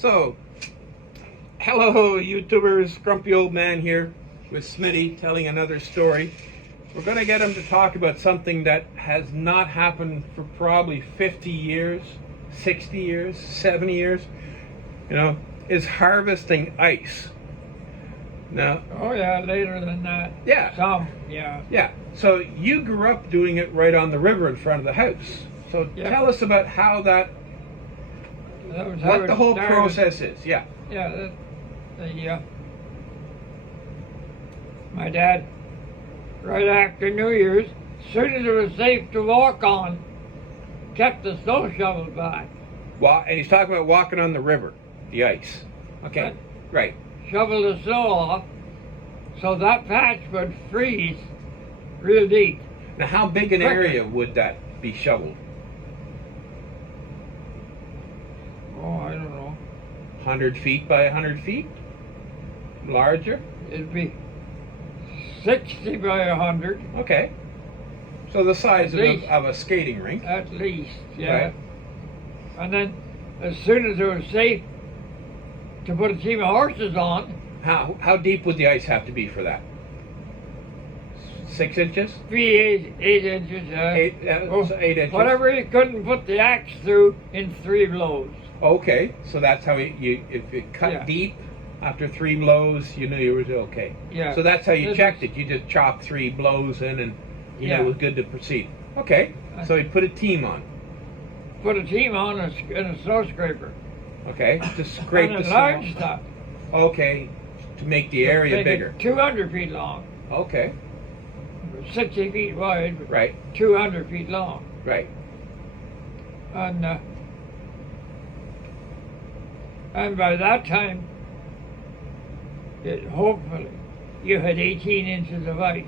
So, hello YouTubers, Grumpy Old Man here with Smitty telling another story. We're going to get him to talk about something that has not happened for probably 50 years, 60 years, 70 years, is harvesting ice. Now, oh yeah, later than that. Yeah. Some, yeah. Yeah, so you grew up doing it right on the river in front of the house. So Yep. Tell us about how That was how what it the whole started. process is. Yeah. Yeah, my dad, right after New Year's, as soon as it was safe to walk on, kept the snow shovel back. Well, and he's talking about walking on the river, the ice. Okay, right. Shovel the snow off, so that patch would freeze real deep. Now, how big an area would that be shoveled? Oh, I don't know. 100 feet by 100 feet? Larger? It'd be 60 by 100 Okay. So the size At least. of a skating rink. at least, yeah. Right. And then, as soon as it was safe to put a team of horses on, How deep would the ice have to be for that? 6 inches? 8 inches, So 8 inches. whatever you couldn't put the axe through in 3 blows. Okay, so that's how if it cut Yeah. deep after 3 blows, you knew you were okay. Yeah. So that's how you This checked is- it. You just chopped 3 blows in, and you know Yeah. it was good to proceed. Okay, so he put a team on. Put a team on in a snow scraper. Okay, to scrape and the a snow. large stuff. Okay, to make the area Make it bigger. 200 feet long. Okay, 60 feet wide, but right, 200 feet long. right. And by that time, hopefully, you had 18 inches of ice.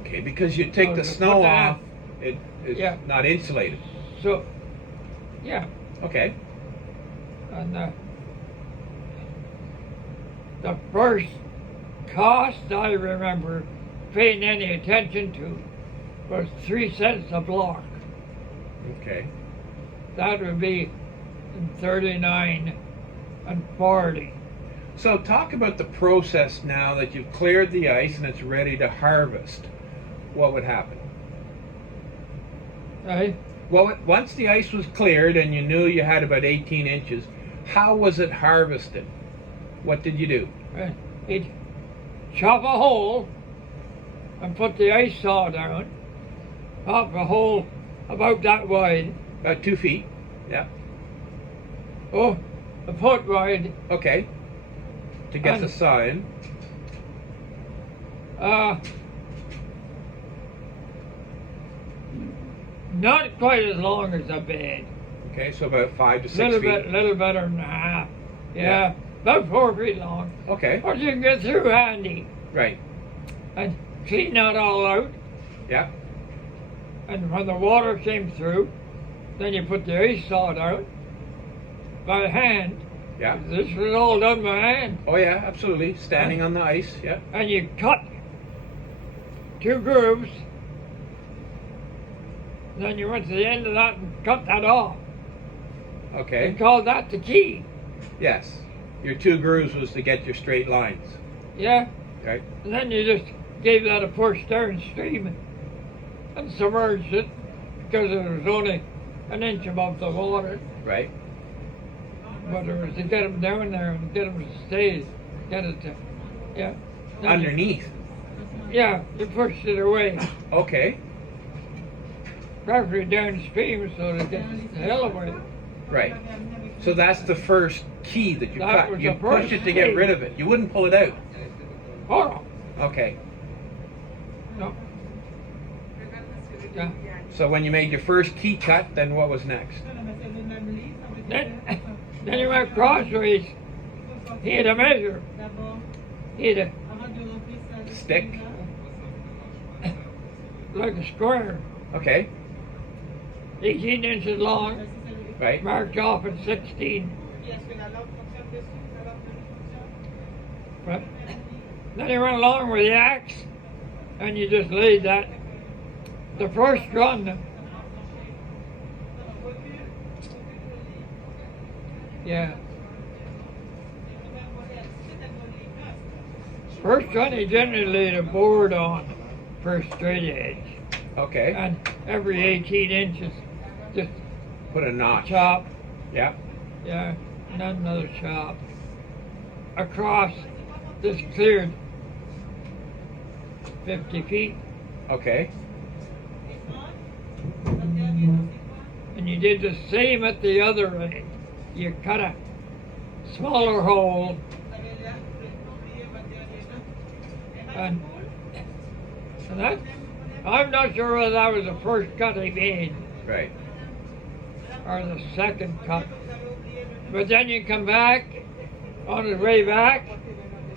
Okay, because you take So the to snow put that- off, it's Yeah. not insulated. So, yeah, Okay, and the first cost I remember paying any attention to was 3 cents a block. okay. That would be in 39 and 40. So talk about the process now that you've cleared the ice and it's ready to harvest. What would happen? Right? Well, once the ice was cleared and you knew you had about 18 inches, how was it harvested? What did you do? Right. He'd chop a hole and put the ice saw down. Chop a hole about that wide. About 2 feet. Yeah. Oh, a foot wide. Okay. To get And- the saw in. Not quite as long as a bed. Okay, so about 5 to 6 Little feet. better than a half. Yeah. Yeah, about 4 feet long. Okay. But you can get through handy Right. and clean that all out. Yeah. And when the water came through, then you put the ice saw out by hand. Yeah. This was all done by hand. Oh yeah, absolutely. Standing on the ice. Yeah. And you cut 2 grooves. Then you went to the end of that and cut that off. Okay. And called that the key. Yes. Your 2 grooves was to get your straight lines. Yeah? Right. And then you just gave that a push downstream and submerged it because it was only an inch above the water. Right. But it was to get them down there and get them to stay, get it to, yeah. Then Underneath. yeah, you pushed it away, Okay. preferably downstream so to get the hell away. Right. So that's the first key that you That cut. was You the first pushed it to get key. rid of it. You wouldn't pull it out. Oh, Okay. no. Yeah. So when you made your first key cut, then what was next? Then you went crossways. He had a measure. He had Stick. like a square, Okay. 18 inches long, Right. marked off at 16. But then you went along with the axe, and you just laid that. The first run, yeah, First one, he generally laid a board on for a straight edge. Okay. And every 18 inches, just Put a notch. chop, Yeah. yeah, and then another chop. Across this cleared 50 feet. Okay. And you did the same at the other end. You cut a smaller hole and that, I'm not sure whether that was the first cut he made Right. or the second cut. But then you come back, on his way back,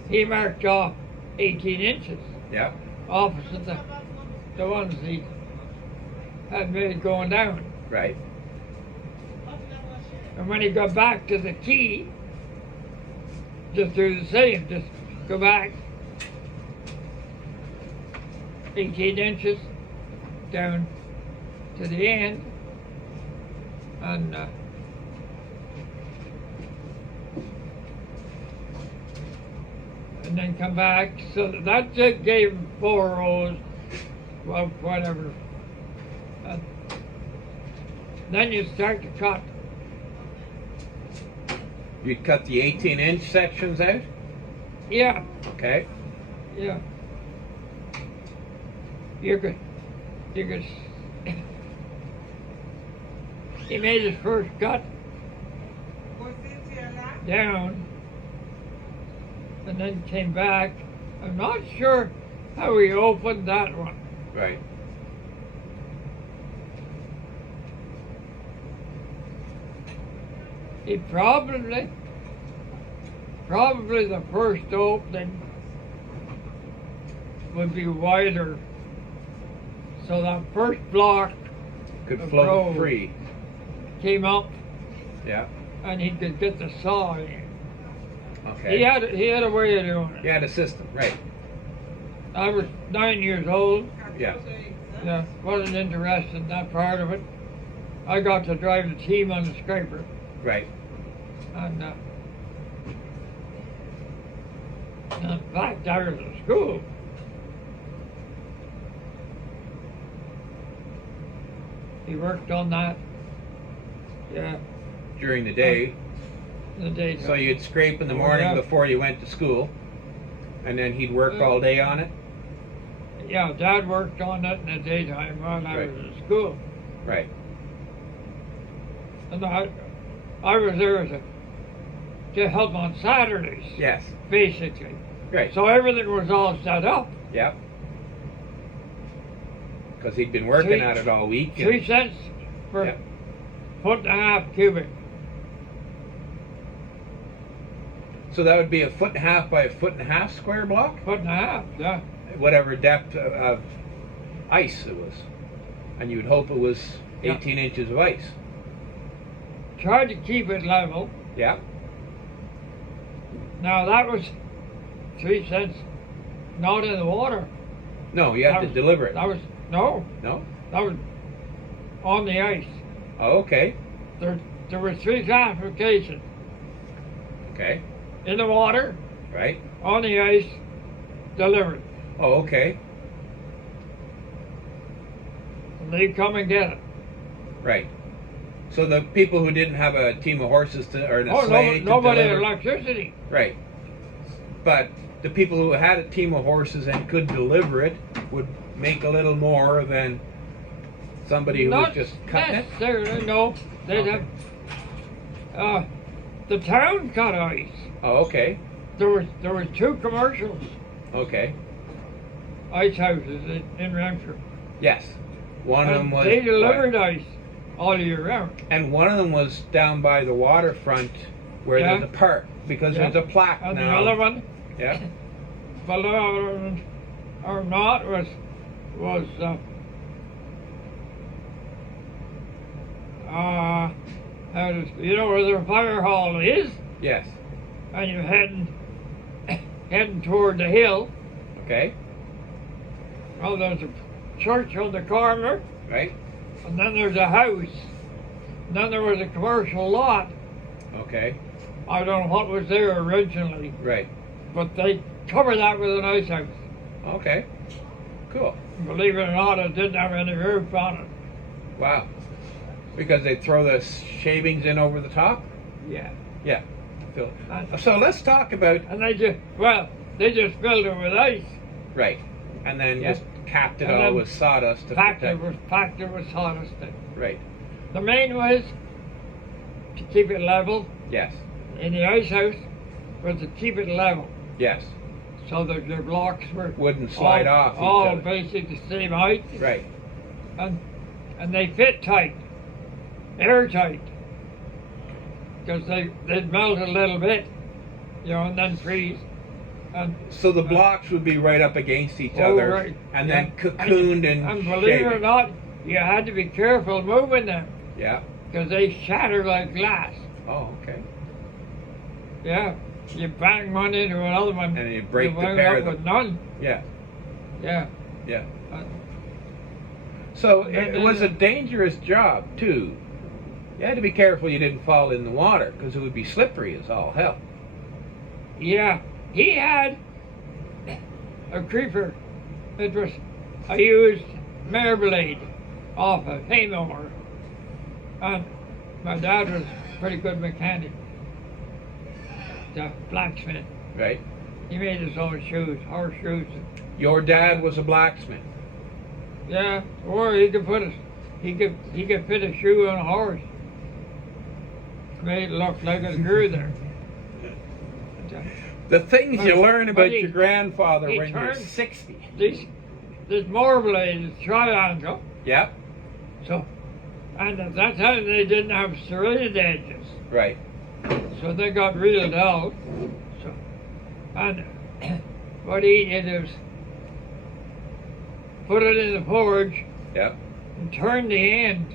he marked off 18 inches Yeah. opposite the ones he had made going down. Right. And when he got back to the key, just do the same. Just go back 18 inches down to the end, and then come back. So that just gave him 4 rows, well, whatever. And then you start to cut. You'd cut the 18-inch sections out? Yeah, Okay. yeah. You could. He made his first cut down, and then came back. I'm not sure how he opened that one. Right. He probably the first opening would be wider, so that first block Could of float road free. came up, Yeah. and he could get the saw in. Okay. He had a way of doing it. You had a system. Right. I was 9 years old. Yeah. Yeah, wasn't interested in that part of it. I got to drive the team on the scraper, Right. and in fact, I was at school. He worked on that. Yeah, During the day. in the daytime. So you'd scrape in the Oh, morning yeah. before you went to school, and then he'd work all day on it. Yeah, Dad worked on it in the daytime while I Right. was at school, Right. and I was there to help on Saturdays, Yes. basically. Right. So everything was all set up. Yep. Because he'd been working Three- at it all week. 3 cents per Yeah. foot and a half cubic. So that would be a 1.5 by a 1.5 square block, Foot and a half, yeah. whatever depth of ice it was, and you'd hope it was Yeah. 18 inches of ice. Tried to keep it level. Yeah. Now that was 3 cents, not in the water. No, you had That to was- deliver it. That was, no, No. that was on the ice. Oh, okay. There were 3 classifications. Okay. In the water, Right. on the ice, delivered. Oh, okay. And they come and get it. Right. So the people who didn't have a team of horses or a Oh, sleigh to nobody had deliver. electricity. Right. But the people who had a team of horses and could deliver it would make a little more than somebody who Not was just cutting it. necessarily, no. They'd Okay. have, the town cut ice. Oh, okay. There was 2 commercials, Okay. ice houses in Ramsher. Yes. One of them And was. they delivered ice all year round. And one of them was down by the waterfront where Yeah. there's a park because Yeah. there's a plaque And now. the other one, Yeah. below or not, was you know where the fire hall is, Yes. and you're heading toward the hill. Okay. Well, there's a church on the corner, Right. and then there's a house, and then there was a commercial lot. Okay. I don't know what was there originally, Right. but they covered that with an ice house. Okay. Cool. Believe it or not, it didn't have any roof on it. Wow. Because they throw the shavings in over the top? Yeah. Yeah. So let's talk about... And they just filled it with ice. Right. And then Yeah. just capped it And all then with sawdust to packed protect. it with sawdust. Right. The main was to keep it level. Yes. In the ice house was to keep it level, Yes. so that the blocks Wouldn't slide off each all other. basically the same height. Right. And they fit tight, airtight, because they'd melt a little bit, and then freeze. And So the blocks would be right up against each Oh, other, right. and Yeah. then cocooned and believe it or shaved. not, you had to be careful moving them, Yeah. because they shatter like glass. Oh, okay. Yeah, you bang one into another one, And you break the wind pair up of them. with none. Yeah. Yeah. Yeah. Uh, So it was a dangerous job too. You had to be careful you didn't fall in the water because it would be slippery as all hell. Yeah, he had a creeper. I used mare blade off a haymower, and my dad was a pretty good mechanic, the blacksmith. Right. He made his own shoes, horseshoes. Your dad was a blacksmith. Yeah, or he could fit a shoe on a horse. Made it look like it grew there. The things you learn about your grandfather he when you're turned- 60. This mower blade is triangle. Yep. So, and at that time they didn't have serrated edges, Right. so they got reeled out. So, and what he did was put it in the forge Yep. and turn the end,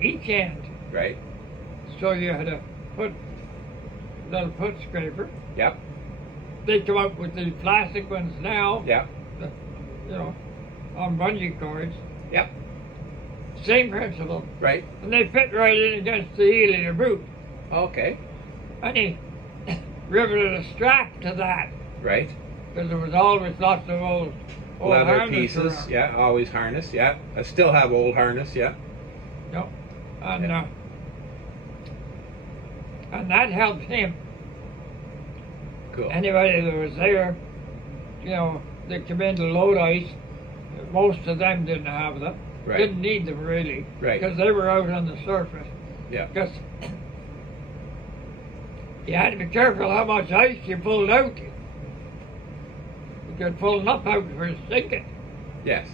each end. Right. So you had a little foot scraper. Yep. They come up with these plastic ones now, Yep. on bungee cords. Yep. Same principle. Right. And they fit right in against the heel of your boot. Okay. And he riveted a strap to that, Right. because there was always lots of old Leather harness pieces. around. Yeah. Always harness. Yeah. I still have old harness. Yeah. No. And, Yeah. and that helped him. Cool. Anybody that was there, they come in to load ice. Most of them didn't have them. Right. Didn't need them really. Right. Because they were out on the surface. Yeah. Because you had to be careful how much ice you pulled out. You could pull enough out for a sinking. Yes.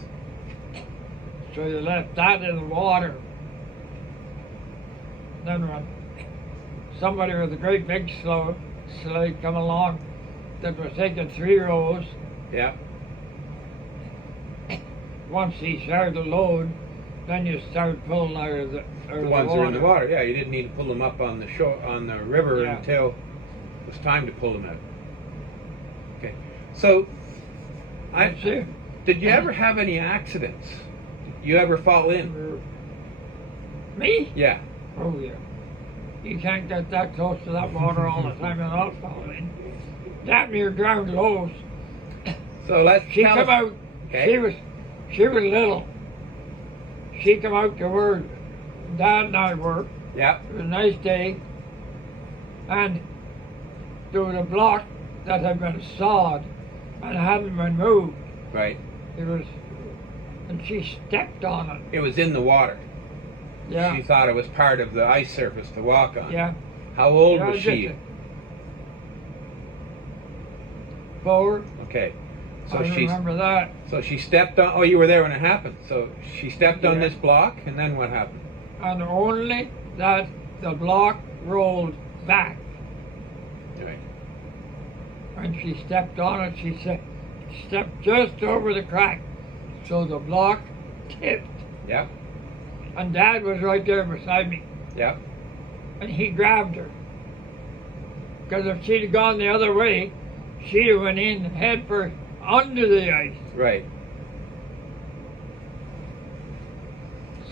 So you left that in the water. Then when somebody with a great big sleigh come along that was taking 3 rows, Yeah. once he started to load, then you start pulling out of the The ones that are in the water. Yeah. You didn't need to pull them up on the shore on the river Yeah. until it was time to pull them out. Okay. So, That's it. did you ever have any accidents? You ever fall in? Me? Yeah. Oh yeah. You can't get that close to that water all the time without falling. Damn near drowned Lois. So let's She tell come us- out. Okay. She was little. She come out to where Dad and I were. Yeah. It was a nice day, and there was a block that had been sawed and hadn't been moved. Right. It was, and she stepped on it. It was in the water. Yeah. She thought it was part of the ice surface to walk on. Yeah. How old Yeah, was she? just 4. Okay. So I she remember that. so she stepped on. Oh, you were there when it happened. So she stepped on Yeah. this block, and then what happened? And only that the block rolled back. Right. When she stepped on it, she stepped just over the crack. So the block tipped. Yeah. And Dad was right there beside me. Yeah. And he grabbed her. Because if she'd have gone the other way, she'd have went in head first under the ice. Right.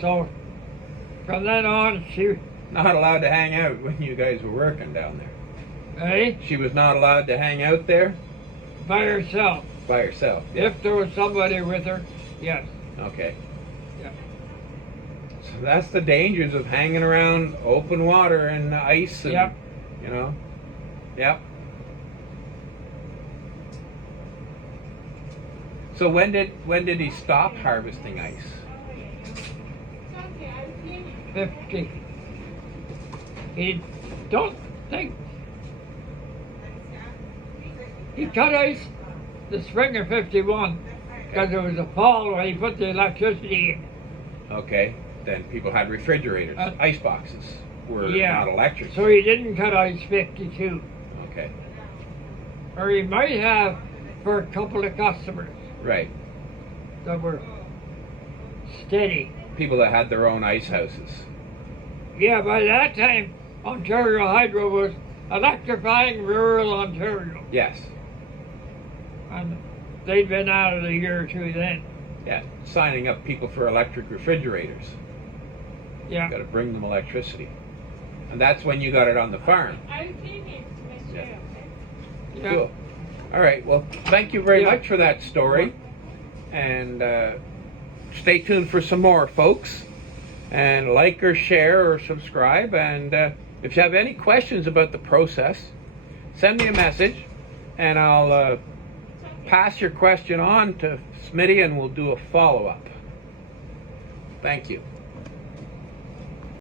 So from then on, she, Not allowed to hang out when you guys were working down there. Eh? She was not allowed to hang out there By herself. by herself. If there was somebody with her, yes. Okay. Yeah. So that's the dangers of hanging around open water and ice and, Yep. you know. Yep. So when did he stop harvesting ice? 50. He don't think he cut ice the spring of 51 because it was a fall when he put the electricity in. Okay. Then people had refrigerators, ice boxes were Yeah. not electric. So he didn't cut ice 52. Okay. Or he might have for a couple of customers Right. that were steady. People that had their own ice houses. Yeah, by that time, Ontario Hydro was electrifying rural Ontario. Yes. And they'd been out of a year or two then. Yeah. Signing up people for electric refrigerators. Yeah. Got to bring them electricity. And that's when you got it on the farm. Yeah. Yeah. Cool. All right. Well, thank you very Yeah. much for that story. And stay tuned for some more, folks. And like or share or subscribe. And if you have any questions about the process, send me a message and I'll pass your question on to Smitty and we'll do a follow-up. Thank you.